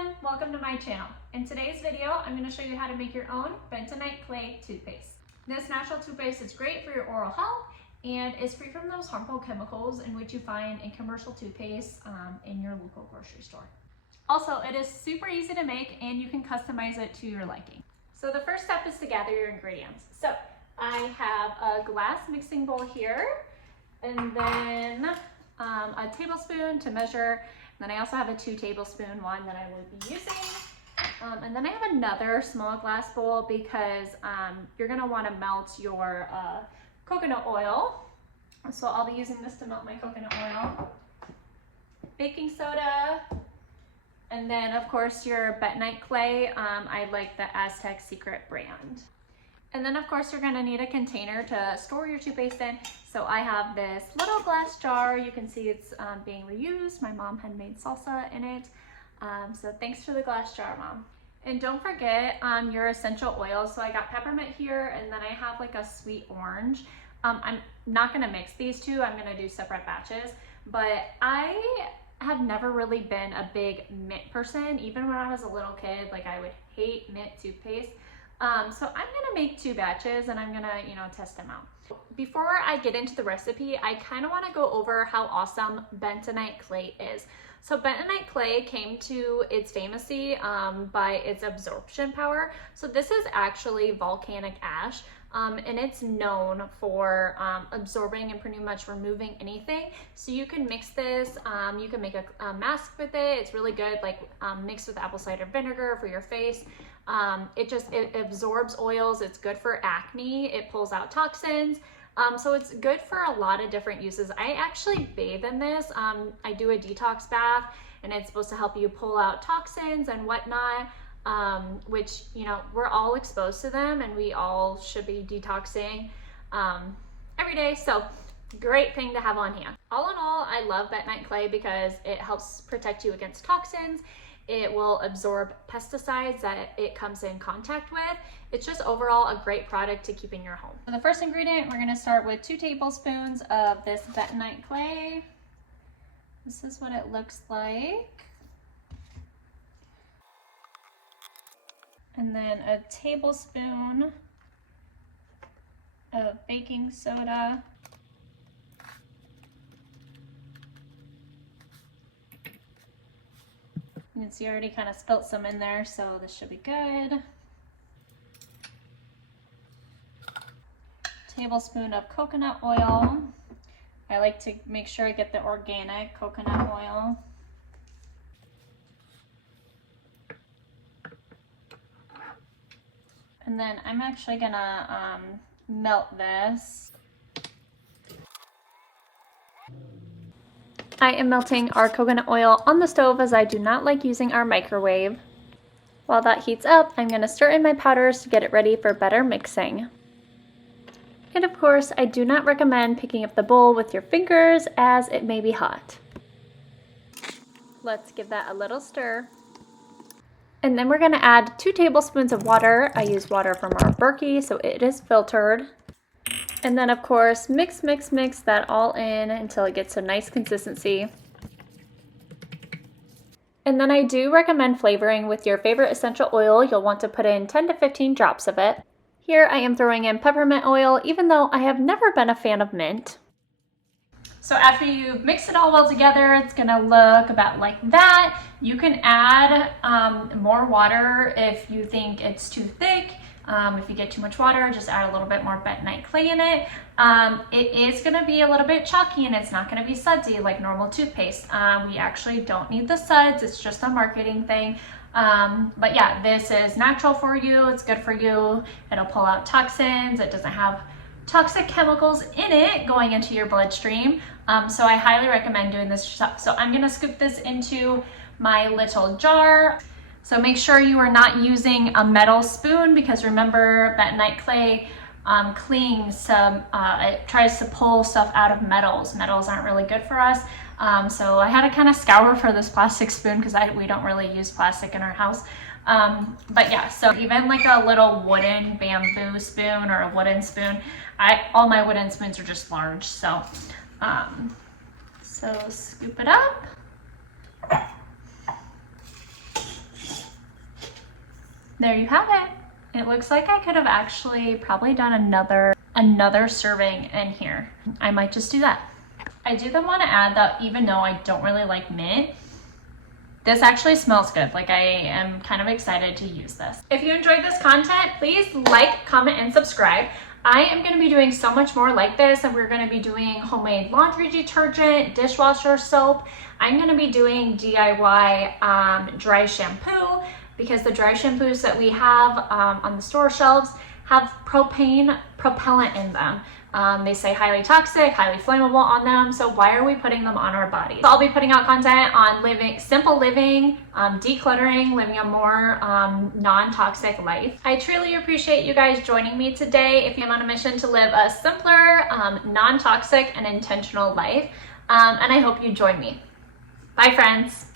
everyone, welcome to my channel. In today's video, I'm going to show you how to make your own Bentonite clay toothpaste. This natural toothpaste is great for your oral health and is free from those harmful chemicals in which you find in commercial toothpaste in your local grocery store. Also, it is super easy to make and you can customize it to your liking. So the first step is to gather your ingredients. So I have a glass mixing bowl here and then a tablespoon to measure. Then I also have a 2 tablespoon one that I will be using. And then I have another small glass bowl because you're gonna wanna melt your coconut oil. So I'll be using this to melt my coconut oil. Baking soda, and then of course your bentonite clay. I like the Aztec Secret brand. And then of course you're gonna need a container to store your toothpaste in. So I have this little glass jar. You can see it's being reused. My mom had made salsa in it. So thanks for the glass jar, Mom. And don't forget your essential oils. So I got peppermint here and then I have like a sweet orange. I'm not gonna mix these two. I'm gonna do separate batches, but I have never really been a big mint person. Even when I was a little kid, like I would hate mint toothpaste. So I'm gonna make 2 batches and I'm gonna, test them out. Before I get into the recipe, I kind of want to go over how awesome bentonite clay is. So bentonite clay came to its famousy by its absorption power. So this is actually volcanic ash. And it's known for absorbing and pretty much removing anything. So you can mix this, you can make a mask with it. It's really good, like mixed with apple cider vinegar for your face. It absorbs oils. It's good for acne. It pulls out toxins. So it's good for a lot of different uses. I actually bathe in this. I do a detox bath and it's supposed to help you pull out toxins and whatnot. Which, we're all exposed to them and we all should be detoxing every day. So great thing to have on hand. All in all, I love bentonite clay because it helps protect you against toxins. It will absorb pesticides that it comes in contact with. It's just overall a great product to keep in your home. For the first ingredient, we're going to start with 2 tablespoons of this bentonite clay. This is what it looks like. And then a tablespoon of baking soda. You can see I already kind of spilt some in there, so this should be good. Tablespoon of coconut oil. I like to make sure I get the organic coconut oil. And then I'm actually gonna melt this. I am melting our coconut oil on the stove as I do not like using our microwave. While that heats up, I'm gonna stir in my powders to get it ready for better mixing. And of course, I do not recommend picking up the bowl with your fingers as it may be hot. Let's give that a little stir. And then we're going to add 2 tablespoons of water. I use water from our Berkey, so it is filtered. And then of course, mix that all in until it gets a nice consistency. And then I do recommend flavoring with your favorite essential oil. You'll want to put in 10 to 15 drops of it. Here I am throwing in peppermint oil, even though I have never been a fan of mint. So after you mix it all well together, it's gonna look about like that. You can add more water if you think it's too thick. If you get too much water, just add a little bit more bentonite clay in it. It is gonna be a little bit chalky and it's not gonna be sudsy like normal toothpaste. We actually don't need the suds, it's just a marketing thing. But yeah, this is natural for you, it's good for you. It'll pull out toxins, it doesn't have toxic chemicals in it going into your bloodstream. So I highly recommend doing this yourself. So I'm gonna scoop this into my little jar. So make sure you are not using a metal spoon because remember bentonite clay clings, it tries to pull stuff out of metals. Metals aren't really good for us. So I had to kind of scour for this plastic spoon because we don't really use plastic in our house. But yeah, so even like a little wooden bamboo spoon or a wooden spoon, all my wooden spoons are just large. So, so scoop it up. there you have it. It looks like I could have actually probably done another serving in here. I might just do that. I do then want to add that even though I don't really like mint, this actually smells good. Like, I am kind of excited to use this. If you enjoyed this content, please like, comment, and subscribe. I am going to be doing so much more like this, and we're going to be doing homemade laundry detergent, dishwasher soap. I'm going to be doing DIY dry shampoo, because the dry shampoos that we have on the store shelves have propane propellant in them. They say highly toxic, highly flammable on them, so why are we putting them on our bodies? So I'll be putting out content on simple living, decluttering, living a more non-toxic life. I truly appreciate you guys joining me today. If you're on a mission to live a simpler, non-toxic, and intentional life, and I hope you join me. Bye, friends.